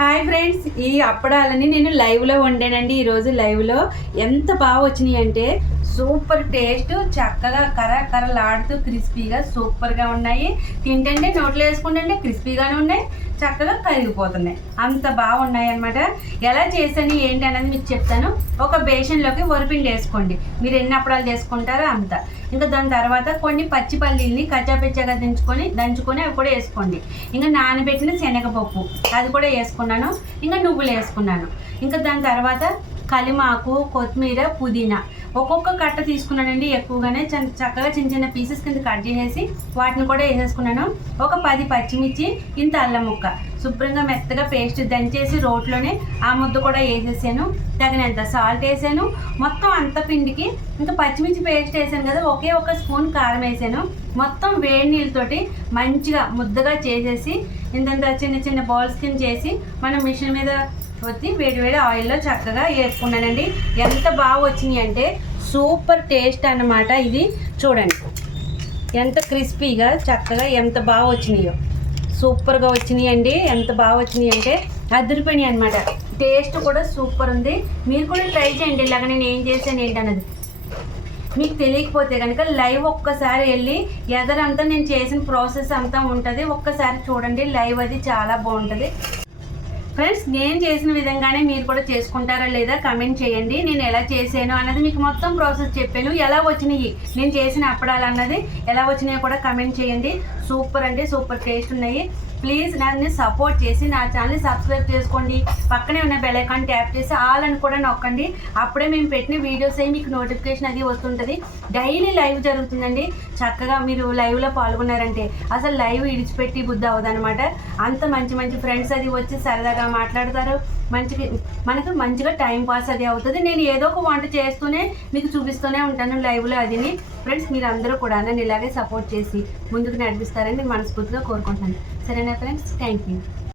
Hi friends, ఈ అప్పడాలని నేను లైవ్లో వండానండి. ఈరోజు లైవ్లో ఎంత బాగా వచ్చినాయి అంటే సూపర్ టేస్ట్, చక్కగా కరలాడుతూ క్రిస్పీగా సూపర్గా ఉన్నాయి. తింటంటే నోట్లో వేసుకుంటే క్రిస్పీగానే ఉన్నాయి, చక్కగా కరిగిపోతున్నాయి. అంత బాగున్నాయి అన్నమాట. ఎలా చేశాను ఏంటి అనేది మీకు చెప్తాను. ఒక బేషన్లోకి వరిపిండి వేసుకోండి. మీరు ఎన్ని అప్పడాలు చేసుకుంటారో అంత. ఇంకా దాని తర్వాత కొన్ని పచ్చి పల్లీల్ని కచ్చాపిచ్చాగా దంచుకొని అవి కూడా వేసుకోండి. ఇంకా నానబెట్టిన శనగపప్పు అది కూడా వేసుకున్నాను. ఇంకా నువ్వులు వేసుకున్నాను. ఇంకా దాని తర్వాత కలిమాకు, కొత్తిమీర, పుదీనా ఒక్కొక్క కట్ట తీసుకున్నానండి. ఎక్కువగానే చక్కగా చిన్న చిన్న పీసెస్ కింద కట్ చేసేసి వాటిని కూడా వేసేసుకున్నాను. ఒక 10 పచ్చిమిర్చి, ఇంత అల్లం ముక్క శుభ్రంగా మెత్తగా పేస్ట్ దంచేసి రోట్లోనే ఆ ముద్ద కూడా వేసేసాను. తగినంత సాల్ట్ వేసాను. మొత్తం అంత పిండికి ఇంకా పచ్చిమిర్చి పేస్ట్ వేసాను కదా, ఒకే ఒక స్పూన్ కారం వేసాను. మొత్తం వేడి నీళ్ళతోటి మంచిగా ముద్దగా చేసేసి ఇంతంత చిన్న చిన్న బౌల్స్ కింద చేసి మనం మిషన్ మీద వచ్చి వేడి ఆయిల్లో చక్కగా వేసుకున్నానండి. ఎంత బాగా వచ్చినాయి అంటే సూపర్ టేస్ట్ అన్నమాట. ఇది చూడండి ఎంత క్రిస్పీగా చక్కగా ఎంత బాగా వచ్చినాయో, సూపర్గా వచ్చినాయి అండి. ఎంత బాగా వచ్చినాయి అంటే అదిరిపోయినాయి అనమాట. టేస్ట్ కూడా సూపర్ ఉంది. మీరు కూడా ట్రై చేయండి ఇలాగ నేను ఏం చేశాను ఏంటన్నది. మీకు తెలియకపోతే కనుక లైవ్ ఒక్కసారి వెళ్ళి ఎదరంతా నేను చేసిన ప్రాసెస్ అంతా ఉంటుంది, ఒక్కసారి చూడండి. లైవ్ అది చాలా బాగుంటుంది. ఫ్రెండ్స్, నేను చేసిన విధంగానే మీరు కూడా చేసుకుంటారా లేదా కమెంట్ చేయండి. నేను ఎలా చేశాను అన్నది మీకు మొత్తం ప్రాసెస్ చెప్పాను. ఎలా వచ్చినాయి నేను చేసిన అప్పడాలు అన్నది ఎలా వచ్చినాయో కూడా కమెంట్ చేయండి. సూపర్ అంటే సూపర్ టేస్ట్ ఉన్నాయి. ప్లీజ్ నన్ను సపోర్ట్ చేసి నా ఛానల్ని సబ్స్క్రైబ్ చేసుకోండి. పక్కనే ఉన్న బెల్ ఐకాన్ ట్యాప్ చేసి ఆల్ అని కూడా నొక్కండి. అప్పుడే మేము పెట్టిన వీడియోస్ అయ్యి మీకు నోటిఫికేషన్ అది వస్తుంటుంది. డైలీ లైవ్ జరుగుతుందండి. చక్కగా మీరు లైవ్లో పాల్గొన్నారంటే అసలు లైవ్ ఇడిచిపెట్టి బుద్ధి అవ్వదనమాట. అంత మంచి మంచి ఫ్రెండ్స్ అది వచ్చి సరదాగా మాట్లాడతారు. మనకు మంచిగా టైం పాస్ అది అవుతుంది. నేను ఏదో ఒక వంట చేస్తూనే మీకు చూపిస్తూనే ఉంటాను లైవ్లో అదిని. ఫ్రెండ్స్, మీరు అందరూ కూడా నన్ను ఇలాగే సపోర్ట్ చేసి ముందుకు నడిపిస్తారని నేను మనస్ఫూర్తిగా కోరుకుంటున్నాను. సరేనా ఫ్రెండ్స్? Thank you.